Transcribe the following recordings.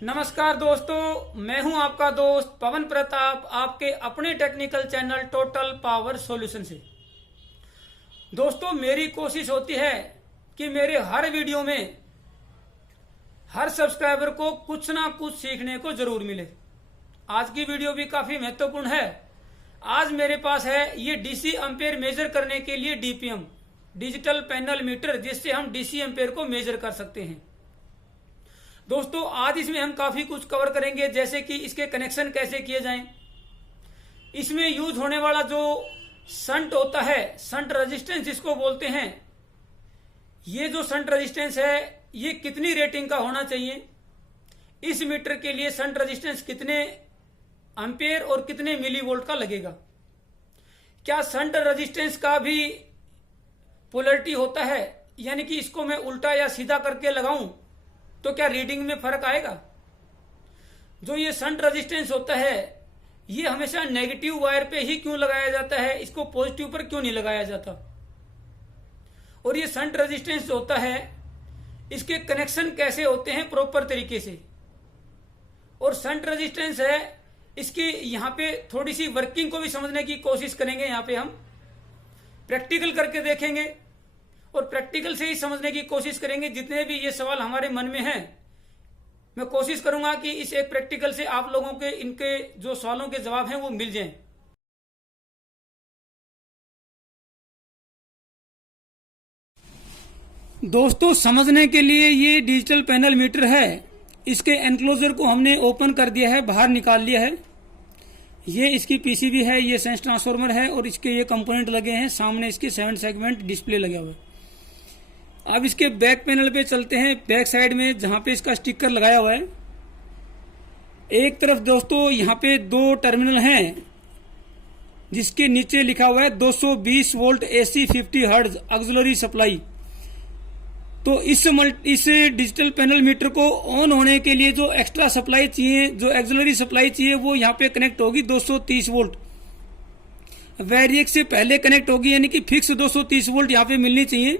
नमस्कार दोस्तों, मैं हूं आपका दोस्त पवन प्रताप, आपके अपने technical channel total power solution से। दोस्तों, मेरी कोशिश होती है कि मेरे हर वीडियो में हर सब्सक्राइबर को कुछ ना कुछ सीखने को जरूर मिले। आज की वीडियो भी काफी महत्वपूर्ण है। आज मेरे पास है ये डीसी एम्पेयर मेजर करने के लिए डीपीएम, डिजिटल पैनल मीटर, जिससे हम डीसी एम्पेयर को मेजर कर सकते हैं। दोस्तों, आज इसमें हम काफी कुछ कवर करेंगे, जैसे कि इसके कनेक्शन कैसे किए जाएं, इसमें यूज होने वाला जो शंट होता है, शंट रेजिस्टेंस इसको बोलते हैं, ये जो शंट रेजिस्टेंस है ये कितनी रेटिंग का होना चाहिए, इस मीटर के लिए शंट रेजिस्टेंस कितने एम्पेयर और कितने मिली वोल्ट का लगेगा, क्या शंट रेजिस्टेंस का भी पोलैरिटी होता है, यानी कि इसको मैं उल्टा या सीधा करके लगाऊं तो क्या रीडिंग में फर्क आएगा। जो ये शंट रेजिस्टेंस होता है ये हमेशा नेगेटिव वायर पे ही क्यों लगाया जाता है, इसको पॉजिटिव पर क्यों नहीं लगाया जाता। और ये शंट रेजिस्टेंस होता है इसके कनेक्शन कैसे होते हैं प्रॉपर तरीके से। और शंट रेजिस्टेंस है इसकी यहाँ पे थोड़ी सी वर्किंग को भी समझने की कोशिश करेंगे। यहाँ पे हम प्रैक्टिकल करके देखेंगे और प्रैक्टिकल से ही समझने की कोशिश करेंगे। जितने भी ये सवाल हमारे मन में हैं, मैं कोशिश करूंगा कि इस एक प्रैक्टिकल से आप लोगों के इनके जो सवालों के जवाब हैं वो मिल जाएं। दोस्तों, समझने के लिए ये डिजिटल पैनल मीटर है, इसके एनक्लोजर को हमने ओपन कर दिया है, बाहर निकाल लिया है। ये इसकी पीसीबी है, ये सेंस ट्रांसफार्मर है और इसके ये कंपोनेंट लगे हैं। सामने इसके 7 सेगमेंट डिस्प्ले लगा हुआ है। अब इसके बैक पैनल पे चलते हैं, बैक साइड में जहां पे इसका स्टिकर लगाया हुआ है। एक तरफ दोस्तों यहाँ पे 2 टर्मिनल हैं जिसके नीचे लिखा हुआ है 220 volt AC 50 hertz auxiliary supply. तो इस डिजिटल पैनल मीटर को ऑन होने के लिए जो एक्स्ट्रा सप्लाई चाहिए, जो ऑक्सिलरी सप्लाई चाहिए, वो यहाँ पे कनेक्ट होगी 230 वोल्ट। वेरिएक से पहले कनेक्ट होगी, यानी कि फिक्स 230 वोल्ट यहाँ पे मिलनी चाहिए।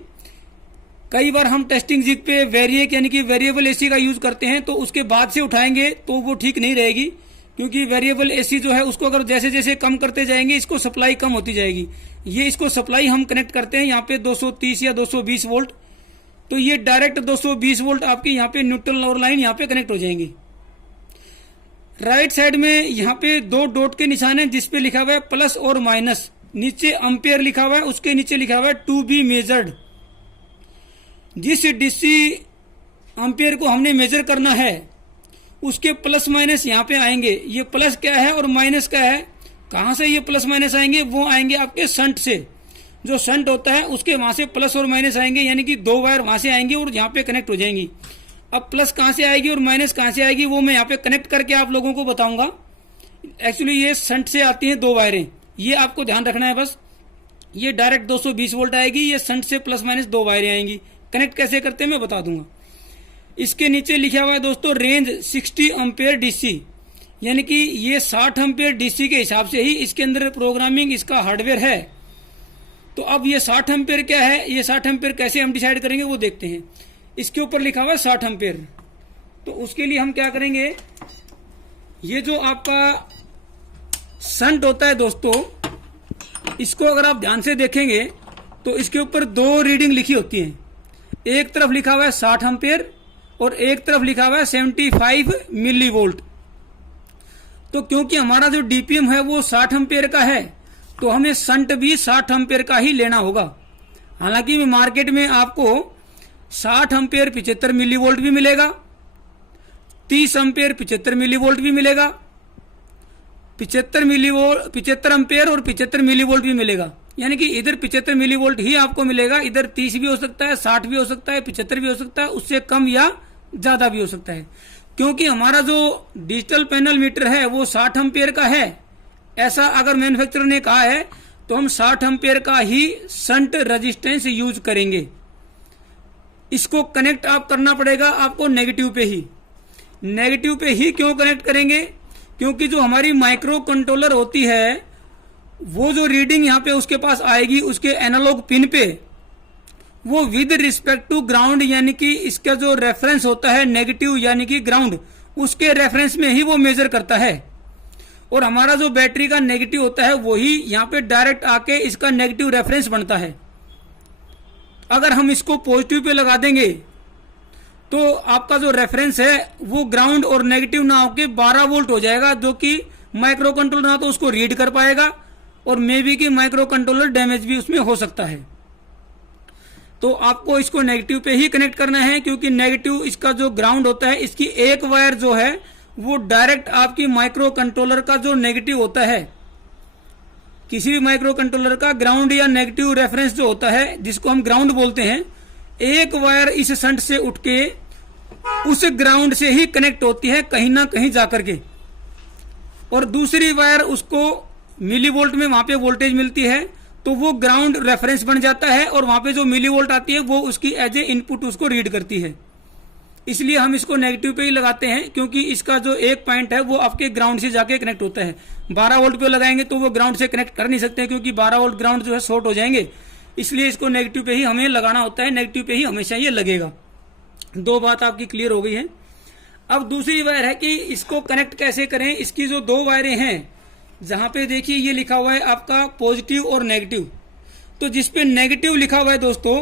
कई बार हम टेस्टिंग जिग पे वेरिएक यानी कि वेरिएबल एसी का यूज करते हैं, तो उसके बाद से उठाएंगे तो वो ठीक नहीं रहेगी, क्योंकि वेरिएबल एसी जो है उसको अगर जैसे जैसे कम करते जाएंगे इसको सप्लाई कम होती जाएगी। ये इसको सप्लाई हम कनेक्ट करते हैं यहाँ पे 230 या 220 वोल्ट। तो ये डायरेक्ट 220 वोल्ट आपकी यहाँ पे न्यूट्रल और लाइन यहाँ पे कनेक्ट हो जाएंगी। राइट साइड में यहाँ पे 2 डॉट के निशान है जिसपे लिखा हुआ है प्लस और माइनस। नीचे एम्पेयर लिखा हुआ है, उसके नीचे लिखा हुआ है टू बी मेजर्ड। जिस डीसी एम्पेयर को हमने मेजर करना है उसके प्लस माइनस यहाँ पे आएंगे। ये प्लस क्या है और माइनस क्या है, कहां से ये प्लस माइनस आएंगे, वो आएंगे आपके शंट से। जो शंट होता है उसके वहां से प्लस और माइनस आएंगे, यानी कि 2 वायर वहां से आएंगी और यहाँ पे कनेक्ट हो जाएंगी। अब प्लस कहां से आएगी और माइनस कहां से आएगी वो मैं यहाँ पे कनेक्ट करके आप लोगों को बताऊंगा। एक्चुअली ये शंट से आती हैं 2 वायरें, ये आपको ध्यान रखना है बस। ये डायरेक्ट 220 वोल्ट आएगी, ये शंट से प्लस माइनस 2 वायरें आएंगी। कनेक्ट कैसे करते हैं मैं बता दूंगा। इसके नीचे लिखा हुआ है दोस्तों रेंज 60 एम्पेयर डीसी, यानी कि ये 60 एम्पेयर डीसी के हिसाब से ही इसके अंदर प्रोग्रामिंग इसका हार्डवेयर है। तो अब ये 60 एम्पेयर क्या है, ये 60 एम्पेयर कैसे हम डिसाइड करेंगे वो देखते हैं। इसके ऊपर लिखा हुआ है 60 एम्पेयर, तो उसके लिए हम क्या करेंगे, ये जो आपका शंट होता है दोस्तों, इसको अगर आप ध्यान से देखेंगे तो इसके ऊपर 2 रीडिंग लिखी होती है। एक तरफ लिखा हुआ है 60 एम्पेयर और एक तरफ लिखा हुआ है 75 मिली वोल्ट। तो क्योंकि हमारा जो डीपीएम है वो 60 एम्पेयर का है, तो हमें शंट भी 60 एम्पेयर का ही लेना होगा। हालांकि मार्केट में आपको 60 एम्पेयर 75 मिली वोल्ट भी मिलेगा, 30 एम्पेयर 75 मिली वोल्ट भी मिलेगा, 75 एम्पेयर और 75 मिली वोल्ट भी मिलेगा। यानी कि इधर 75 मिली वोल्ट ही आपको मिलेगा, इधर 30 भी हो सकता है, 60 भी हो सकता है, 75 भी हो सकता है, उससे कम या ज्यादा भी हो सकता है। क्योंकि हमारा जो डिजिटल पैनल मीटर है वो 60 एम्पेयर का है, ऐसा अगर मैन्युफैक्चरर ने कहा है तो हम 60 एम्पेयर का ही शंट रेजिस्टेंस यूज करेंगे। इसको कनेक्ट आप करना पड़ेगा आपको नेगेटिव पे ही। नेगेटिव पे ही क्यों कनेक्ट करेंगे, क्योंकि जो हमारी माइक्रो कंट्रोलर होती है वो जो रीडिंग यहाँ पे उसके पास आएगी उसके एनालॉग पिन पे, वो विद रिस्पेक्ट टू ग्राउंड यानी कि इसका जो रेफरेंस होता है नेगेटिव यानी कि ग्राउंड, उसके रेफरेंस में ही वो मेजर करता है। और हमारा जो बैटरी का नेगेटिव होता है वही यहाँ पे डायरेक्ट आके इसका नेगेटिव रेफरेंस बनता है। अगर हम इसको पॉजिटिव पे लगा देंगे तो आपका जो रेफरेंस है वो ग्राउंड और नेगेटिव ना होके 12 वोल्ट हो जाएगा, जो कि माइक्रो कंट्रोलर ना तो उसको रीड कर पाएगा और मे बी कि माइक्रो कंट्रोलर डैमेज भी उसमें हो सकता है। तो आपको इसको नेगेटिव पे ही कनेक्ट करना है, क्योंकि नेगेटिव इसका जो ग्राउंड होता है, इसकी एक वायर जो है वो डायरेक्ट आपकी माइक्रो कंट्रोलर का जो नेगेटिव होता है, किसी भी माइक्रो कंट्रोलर का ग्राउंड या नेगेटिव रेफरेंस जो होता है जिसको हम ग्राउंड बोलते हैं, एक वायर इस शंट से उठ के उस ग्राउंड से ही कनेक्ट होती है कहीं ना कहीं जाकर के, और दूसरी वायर उसको मिली वोल्ट में वहां पे वोल्टेज मिलती है तो वो ग्राउंड रेफरेंस बन जाता है और वहां पे जो मिली वोल्ट आती है वो उसकी एज ए इनपुट उसको रीड करती है। इसलिए हम इसको नेगेटिव पे ही लगाते हैं, क्योंकि इसका जो एक पॉइंट है वो आपके ग्राउंड से जाके कनेक्ट होता है। 12 वोल्ट पे लगाएंगे तो वो ग्राउंड से कनेक्ट कर नहीं सकते, क्योंकि 12 वोल्ट ग्राउंड जो है शॉर्ट हो जाएंगे। इसलिए इसको नेगेटिव पे ही हमें लगाना होता है, नेगेटिव पे ही हमेशा ये लगेगा। दो बात आपकी क्लियर हो गई है। अब दूसरी वायर है कि इसको कनेक्ट कैसे करें। इसकी जो दो वायरें हैं, जहां पे देखिए ये लिखा हुआ है आपका पॉजिटिव और नेगेटिव, तो जिसपे नेगेटिव लिखा हुआ है दोस्तों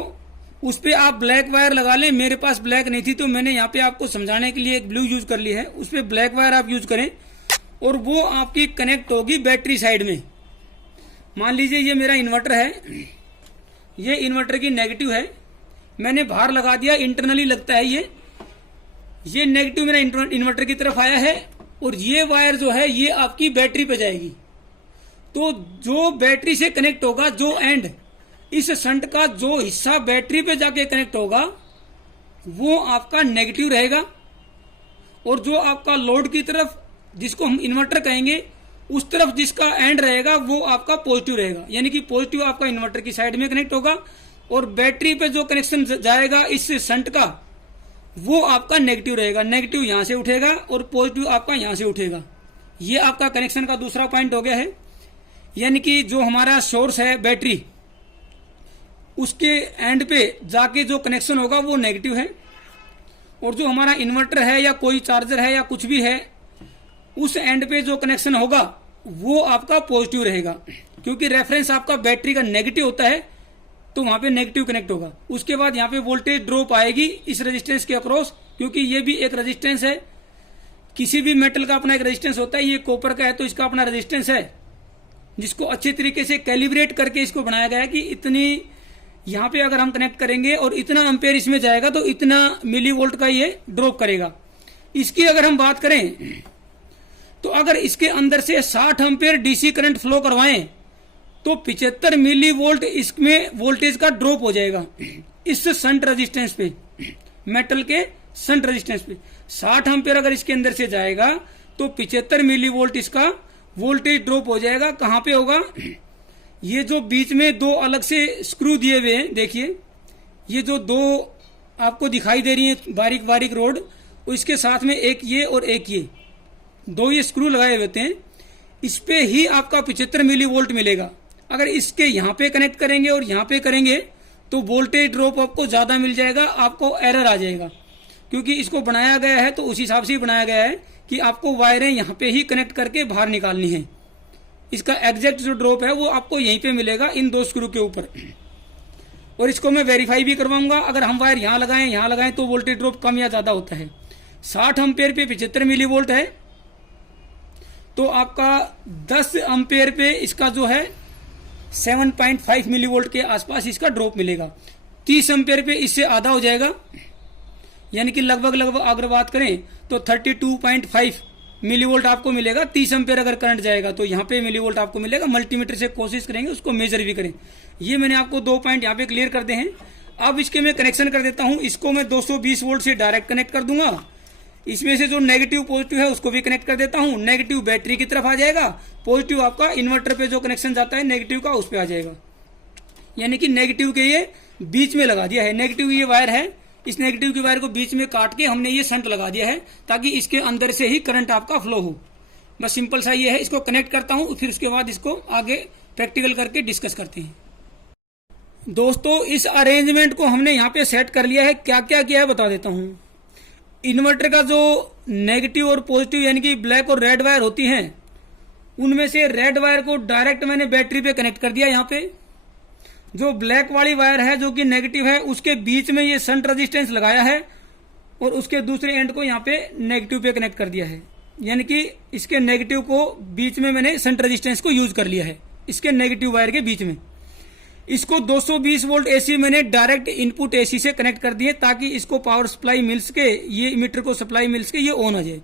उस पे आप ब्लैक वायर लगा लें। मेरे पास ब्लैक नहीं थी तो मैंने यहाँ पे आपको समझाने के लिए एक ब्लू यूज कर ली है, उस पे ब्लैक वायर आप यूज करें और वो आपकी कनेक्ट होगी बैटरी साइड में। मान लीजिए ये मेरा इन्वर्टर है, ये इन्वर्टर की नेगेटिव है, मैंने बाहर लगा दिया, इंटरनली लगता है ये नेगेटिव मेरा इन्वर्टर की तरफ आया है और ये वायर जो है ये आपकी बैटरी पे जाएगी। तो जो बैटरी से कनेक्ट होगा, जो एंड इस शंट का जो हिस्सा बैटरी पे जाके कनेक्ट होगा वो आपका नेगेटिव रहेगा, और जो आपका लोड की तरफ जिसको हम इन्वर्टर कहेंगे उस तरफ जिसका एंड रहेगा वो आपका पॉजिटिव रहेगा। यानी कि पॉजिटिव आपका इन्वर्टर की साइड में कनेक्ट होगा और बैटरी पे जो कनेक्शन जाएगा इस शंट का वो आपका नेगेटिव रहेगा। नेगेटिव यहां से उठेगा और पॉजिटिव आपका यहां से उठेगा। ये आपका कनेक्शन का दूसरा पॉइंट हो गया है। यानी कि जो हमारा सोर्स है बैटरी, उसके एंड पे जाके जो कनेक्शन होगा वो नेगेटिव है, और जो हमारा इन्वर्टर है या कोई चार्जर है या कुछ भी है उस एंड पे जो कनेक्शन होगा वो आपका पॉजिटिव रहेगा, क्योंकि रेफरेंस आपका बैटरी का नेगेटिव होता है तो वहां पे नेगेटिव कनेक्ट होगा। उसके बाद यहाँ पे वोल्टेज ड्रॉप आएगी इस रेजिस्टेंस के अक्रॉस, क्योंकि ये भी एक रेजिस्टेंस है। किसी भी मेटल का अपना एक रेजिस्टेंस होता है, ये कॉपर का है तो इसका अपना रेजिस्टेंस है, जिसको अच्छे तरीके से कैलिब्रेट करके इसको बनाया गया है कि इतनी यहाँ पे अगर हम कनेक्ट करेंगे और इतना एम्पेयर इसमें जाएगा तो इतना मिली वोल्ट का ये ड्रॉप करेगा। इसकी अगर हम बात करें तो अगर इसके अंदर से 60 एम्पेयर डीसी करंट फ्लो करवाएं तो 75 मिली वोल्ट इसमें वोल्टेज का ड्रॉप हो जाएगा इस शंट रेजिस्टेंस पे, मेटल के शंट रेजिस्टेंस पे। 60 एम्पेयर अगर इसके अंदर से जाएगा तो 75 मिली वोल्ट इसका वोल्टेज ड्रॉप हो जाएगा। कहां पे होगा? ये जो बीच में दो अलग से स्क्रू दिए हुए हैं, देखिए ये जो दो आपको दिखाई दे रही है बारीक बारीक रोड, इसके साथ में एक ये और एक ये दो ये स्क्रू लगाए हुए हैं, इस पे ही आपका 75 मिली वोल्ट मिलेगा। अगर इसके यहाँ पे कनेक्ट करेंगे और यहाँ पे करेंगे तो वोल्टेज ड्रॉप आपको ज्यादा मिल जाएगा, आपको एरर आ जाएगा, क्योंकि इसको बनाया गया है तो उस हिसाब से ही बनाया गया है कि आपको वायरें यहाँ पे ही कनेक्ट करके बाहर निकालनी है। इसका एग्जैक्ट जो ड्रॉप है वो आपको यहीं पे मिलेगा इन दो स्क्रू के ऊपर। और इसको मैं वेरीफाई भी करवाऊंगा, अगर हम वायर यहाँ लगाएं तो वोल्टेज ड्रॉप कम या ज्यादा होता है। 60 एम्पेयर पे 75 मिली वोल्ट है तो आपका 10 एम्पेयर पे इसका जो है 7.5 मिली वोल्ट के आसपास इसका ड्रॉप मिलेगा। 30 एम्पेयर पे इससे आधा हो जाएगा, यानी कि लगभग अगर बात करें तो 32.5 मिली वोल्ट आपको मिलेगा। 30 एम्पेयर अगर करंट जाएगा तो यहाँ पे मिली वोल्ट आपको मिलेगा। मल्टीमीटर से कोशिश करेंगे उसको मेजर भी करें। ये मैंने आपको 2 पॉइंट यहाँ पे क्लियर कर दे हैं। अब इसके मैं कनेक्शन कर देता हूँ। इसको मैं 220 वोल्ट से डायरेक्ट कनेक्ट कर दूंगा। इसमें से जो नेगेटिव पॉजिटिव है उसको भी कनेक्ट कर देता हूँ। नेगेटिव बैटरी की तरफ आ जाएगा, पॉजिटिव आपका इन्वर्टर पे जो कनेक्शन जाता है नेगेटिव का उस पर आ जाएगा। यानी कि नेगेटिव के ये बीच में लगा दिया है। नेगेटिव ये वायर है, इस नेगेटिव की वायर को बीच में काट के हमने ये शंट लगा दिया है ताकि इसके अंदर से ही करंट आपका फ्लो हो। बस सिंपल सा ये है। इसको कनेक्ट करता हूँ, फिर उसके बाद इसको आगे प्रैक्टिकल करके डिस्कस करते हैं। दोस्तों इस अरेंजमेंट को हमने यहाँ पे सेट कर लिया है। क्या क्या किया है बता देता हूँ। इन्वर्टर का जो नेगेटिव और पॉजिटिव यानी कि ब्लैक और रेड वायर होती हैं, उनमें से रेड वायर को डायरेक्ट मैंने बैटरी पे कनेक्ट कर दिया। यहाँ पे जो ब्लैक वाली वायर है जो कि नेगेटिव है, उसके बीच में ये शंट रेजिस्टेंस लगाया है और उसके दूसरे एंड को यहाँ पे नेगेटिव पे कनेक्ट कर दिया है। यानी कि इसके नेगेटिव को बीच में मैंने शंट रेजिस्टेंस को यूज कर लिया है, इसके नेगेटिव वायर के बीच में। इसको 220 वोल्ट एसी मैंने डायरेक्ट इनपुट एसी से कनेक्ट कर दिए ताकि इसको पावर सप्लाई मिल सके, ये मीटर को सप्लाई मिल सके, ये ऑन हो जाए।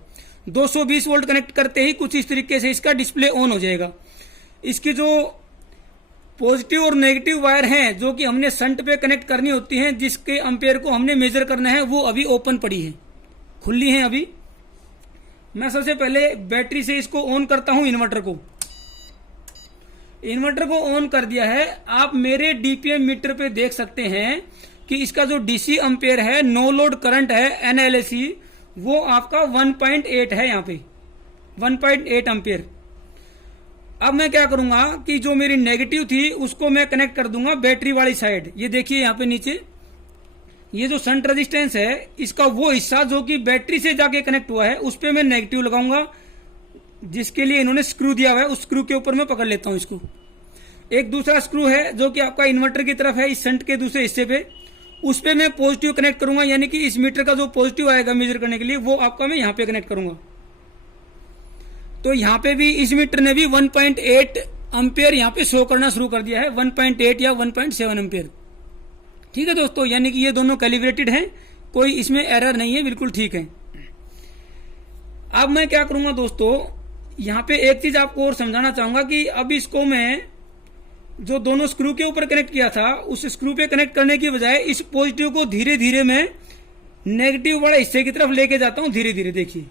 220 वोल्ट कनेक्ट करते ही कुछ इस तरीके से इसका डिस्प्ले ऑन हो जाएगा। इसकी जो पॉजिटिव और नेगेटिव वायर हैं जो कि हमने शंट पे कनेक्ट करनी होती हैं, जिसके एम्पेयर को हमने मेजर करना है, वो अभी ओपन पड़ी है, खुली हैं अभी। मैं सबसे पहले बैटरी से इसको ऑन करता हूं। इन्वर्टर को ऑन कर दिया है। आप मेरे डीपीएम मीटर पे देख सकते हैं कि इसका जो डीसी एम्पेयर है, नो लोड करंट है, एनएलएसी, वो आपका 1.8 है, यहाँ पे 1.8 एम्पेयर। अब मैं क्या करूंगा कि जो मेरी नेगेटिव थी उसको मैं कनेक्ट कर दूंगा बैटरी वाली साइड। ये देखिए यहाँ पे नीचे ये जो शंट रेजिस्टेंस है, इसका वो हिस्सा जो कि बैटरी से जाके कनेक्ट हुआ है, उस पे मैं नेगेटिव लगाऊंगा, जिसके लिए इन्होंने स्क्रू दिया हुआ है। उस स्क्रू के ऊपर मैं पकड़ लेता हूं इसको। एक दूसरा स्क्रू है जो कि आपका इन्वर्टर की तरफ है, इस शंट के दूसरे हिस्से पे, उस पे मैं पॉजिटिव कनेक्ट करूंगा। यानी कि इस मीटर का जो पॉजिटिव आएगा मेजर करने के लिए, वो आपका मैं यहाँ पे कनेक्ट करूंगा। तो यहाँ पे भी इस मीटर ने भी 1.8 एम्पेयर यहाँ पे शो करना शुरू कर दिया है, 1.8 या 1.7 एम्पेयर। ठीक है दोस्तों, यानी कि ये दोनों कैलिब्रेटेड हैं, कोई इसमें एरर नहीं है, बिल्कुल ठीक है। अब मैं क्या करूंगा दोस्तों, यहाँ पे एक चीज आपको और समझाना चाहूंगा कि अब इसको मैं जो दोनों स्क्रू के ऊपर कनेक्ट किया था, उस स्क्रू पे कनेक्ट करने की बजाय इस पॉजिटिव को धीरे धीरे मैं नेगेटिव वाले हिस्से की तरफ लेके जाता हूं। धीरे धीरे देखिए,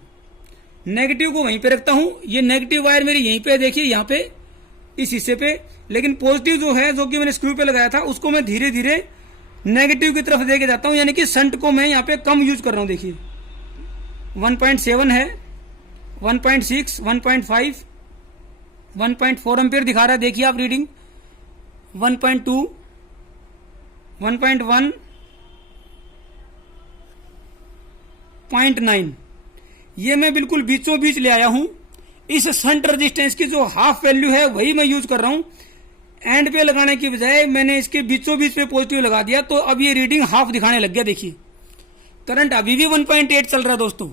नेगेटिव को वहीं पे रखता हूं। ये नेगेटिव वायर मेरी यहीं पे देखिए, यहाँ पे इस हिस्से पे, लेकिन पॉजिटिव जो है जो कि मैंने स्क्रू पे लगाया था, उसको मैं धीरे धीरे नेगेटिव की तरफ लेके जाता हूं। यानी कि शंट को मैं यहाँ पे कम यूज कर रहा हूं। देखिए 1.7 है, 1.6, 1.5, 1.4 एम्पेयर दिखा रहा है। देखिए आप रीडिंग 1.2, 1.1, 0.9, ये मैं बिल्कुल बीचों बीच ले आया हूं। इस शंट रेजिस्टेंस की जो हाफ वैल्यू है वही मैं यूज कर रहा हूं। एंड पे लगाने की बजाय मैंने इसके बीचों बीच पे पॉजिटिव लगा दिया, तो अब ये रीडिंग हाफ दिखाने लग गया। देखिए करंट अभी भी 1.8 चल रहा है दोस्तों,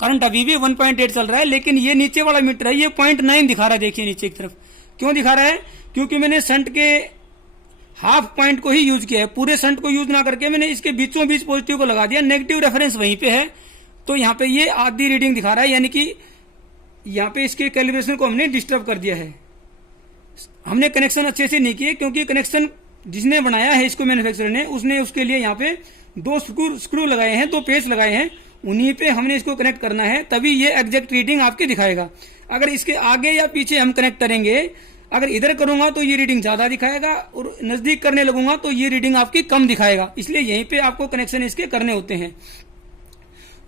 करंट अभी भी 1.8 चल रहा है, लेकिन ये नीचे वाला मीटर है, ये 0.9 दिखा रहा है। देखिए नीचे की तरफ क्यों दिखा रहा है? क्योंकि मैंने शंट के हाफ पॉइंट को ही यूज किया है, पूरे शंट को यूज ना करके मैंने इसके बीचों बीच पॉजिटिव को लगा दिया। नेगेटिव रेफरेंस वहीं पे है, तो यहाँ पे ये आधी रीडिंग दिखा रहा है। यानी कि यहाँ पे इसके कैलिब्रेशन को हमने डिस्टर्ब कर दिया है। हमने कनेक्शन अच्छे से नहीं किए, क्योंकि कनेक्शन जिसने बनाया है इसको, मैन्युफैक्चरर ने, उसने उसके लिए यहाँ पे 2 स्क्रू लगाए हैं, 2 पेच लगाए हैं, उन्हीं पे हमने इसको कनेक्ट करना है, तभी ये एग्जैक्ट रीडिंग आपके दिखाएगा। अगर इसके आगे या पीछे हम कनेक्ट करेंगे, अगर इधर करूंगा तो ये रीडिंग ज्यादा दिखाएगा, और नजदीक करने लगूंगा तो ये रीडिंग आपकी कम दिखाएगा। इसलिए यहीं पे आपको कनेक्शन इसके करने होते हैं।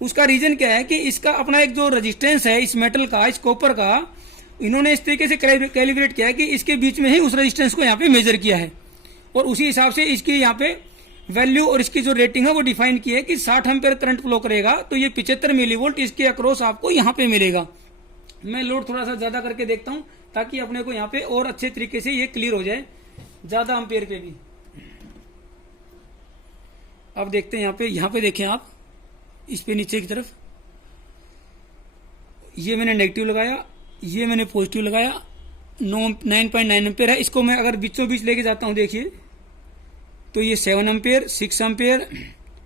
उसका रीजन क्या है कि इसका अपना एक जो रेजिस्टेंस है इस मेटल का, इस कॉपर का, इन्होंने इस तरीके से कैलिब्रेट किया है कि इसके बीच में ही उस रेजिस्टेंस को यहाँ पे मेजर किया है, और उसी हिसाब से इसकी यहाँ पे वैल्यू और इसकी जो रेटिंग है वो डिफाइन की है कि 60 एम्पेयर करंट फ्लो करेगा, तो ये 75 मिलीवोल्ट इसके अक्रॉस आपको यहाँ पे मिलेगा। मैं लोड थोड़ा सा ज्यादा करके देखता हूँ ताकि अपने को यहाँ पे और अच्छे तरीके से ये क्लियर हो जाए, ज्यादा एम्पेयर पे भी। अब देखते हैं यहाँ पे देखें आप, इस पे नीचे की तरफ ये मैंने नेगेटिव लगाया, ये मैंने पॉजिटिव लगाया, 9.9 एम्पेयर है। इसको मैं अगर बीचों बीच लेके जाता हूं, देखिए तो ये 7 एम्पेयर, 6 एम्पेयर,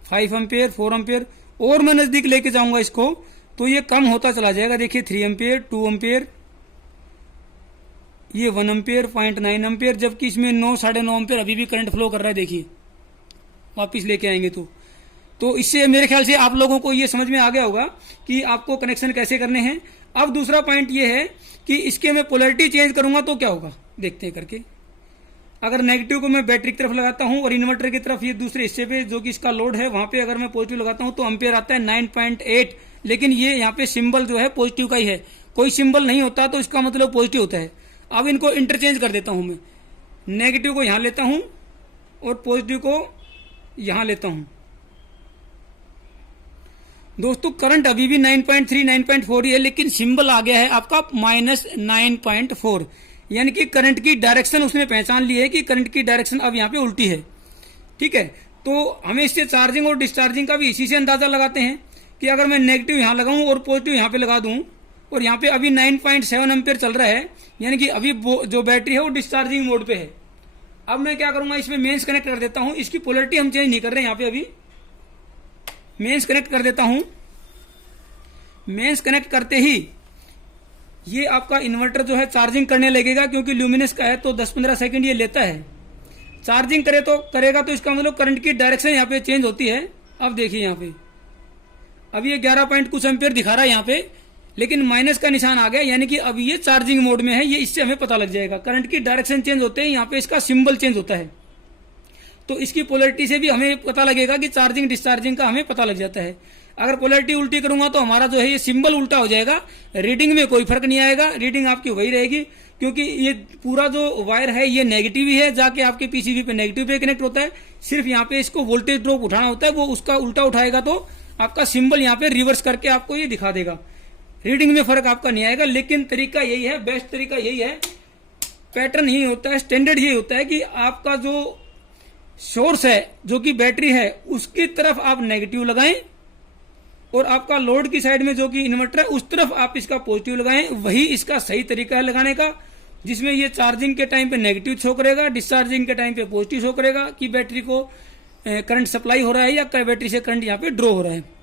5 एम्पेयर, 4 एम्पेयर, और मैं नजदीक लेके जाऊंगा इसको तो ये कम होता चला जाएगा। देखिए 3 एम्पेयर, 2 एम्पेयर, ये 1 एम्पेयर, 0.9 एम्पेयर, जबकि इसमें 9, 9.5 एम्पेयर अभी भी करंट फ्लो कर रहा है। देखिए वापिस लेके आएंगे तो इससे मेरे ख्याल से आप लोगों को ये समझ में आ गया होगा कि आपको कनेक्शन कैसे करने हैं। अब दूसरा पॉइंट ये है कि इसके मैं पोलैरिटी चेंज करूंगा तो क्या होगा, देखते हैं करके। अगर नेगेटिव को मैं बैटरी की तरफ लगाता हूं और इन्वर्टर की तरफ ये दूसरे हिस्से पे जो कि इसका लोड है वहां पे अगर मैं पॉजिटिव लगाता हूं तो एम्पेयर आता है 9.8, लेकिन ये यहाँ पे सिंबल जो है पॉजिटिव का ही है, कोई सिंबल नहीं होता तो इसका मतलब पॉजिटिव होता है। अब इनको इंटरचेंज कर देता हूं, मैं नेगेटिव को यहां लेता हूं और पॉजिटिव को यहां लेता हूं, दोस्तों करंट अभी भी 9.3 9.4 ही है, लेकिन सिंबल आ गया है आपका -9.4, यानी कि करंट की डायरेक्शन उसने पहचान ली है कि करंट की डायरेक्शन अब यहाँ पे उल्टी है। ठीक है, तो हमें इससे चार्जिंग और डिस्चार्जिंग का भी इसी से अंदाजा लगाते हैं कि अगर मैं नेगेटिव यहाँ लगाऊं और पॉजिटिव यहाँ पे लगा दूं, और यहाँ पे अभी 9.7 एम्पेयर चल रहा है, यानी कि अभी जो बैटरी है वो डिस्चार्जिंग मोड पे है। अब मैं क्या करूंगा, इसमें मेंस कनेक्ट कर देता हूं। इसकी पोलरिटी हम चेंज नहीं कर रहे हैं, यहाँ पे अभी मेंस कनेक्ट कर देता हूं। मेंस कनेक्ट करते ही ये आपका इन्वर्टर जो है चार्जिंग करने लगेगा, क्योंकि ल्यूमिनस का है तो 10-15 सेकंड ये लेता है। चार्जिंग करेगा तो इसका मतलब करंट की डायरेक्शन यहाँ पे चेंज होती है। अब देखिए यहाँ पे अब ये 11 पॉइंट कुछ एम्पियर दिखा रहा है यहाँ पे, लेकिन माइनस का निशान आ गया, यानी कि अब ये चार्जिंग मोड में है। ये इससे हमें पता लग जाएगा, करंट की डायरेक्शन चेंज होते हैं, यहाँ पे इसका सिंबल चेंज होता है। तो इसकी पोलरिटी से भी हमें पता लगेगा कि चार्जिंग डिस्चार्जिंग का हमें पता लग जाता है। अगर पोलरिटी उल्टी करूंगा तो हमारा जो है ये सिंबल उल्टा हो जाएगा, रीडिंग में कोई फर्क नहीं आएगा, रीडिंग आपकी वही रहेगी, क्योंकि ये पूरा जो वायर है ये नेगेटिव ही है, जाके आपके पीसीबी पे नेगेटिव पे कनेक्ट होता है। सिर्फ यहाँ पे इसको वोल्टेज ड्रॉप उठाना होता है, वो उसका उल्टा उठाएगा तो आपका सिंबल यहाँ पे रिवर्स करके आपको ये दिखा देगा। रीडिंग में फर्क आपका नहीं आएगा, लेकिन तरीका यही है, बेस्ट तरीका यही है, पैटर्न यही होता है, स्टैंडर्ड यही होता है कि आपका जो सोर्स है जो कि बैटरी है उसकी तरफ आप नेगेटिव लगाएं, और आपका लोड की साइड में जो कि इन्वर्टर है उस तरफ आप इसका पॉजिटिव लगाएं। वही इसका सही तरीका है लगाने का, जिसमें ये चार्जिंग के टाइम पे नेगेटिव शो करेगा, डिस्चार्जिंग के टाइम पे पॉजिटिव शो करेगा कि बैटरी को करंट सप्लाई हो रहा है या बैटरी से करंट यहाँ पे ड्रॉ हो रहा है।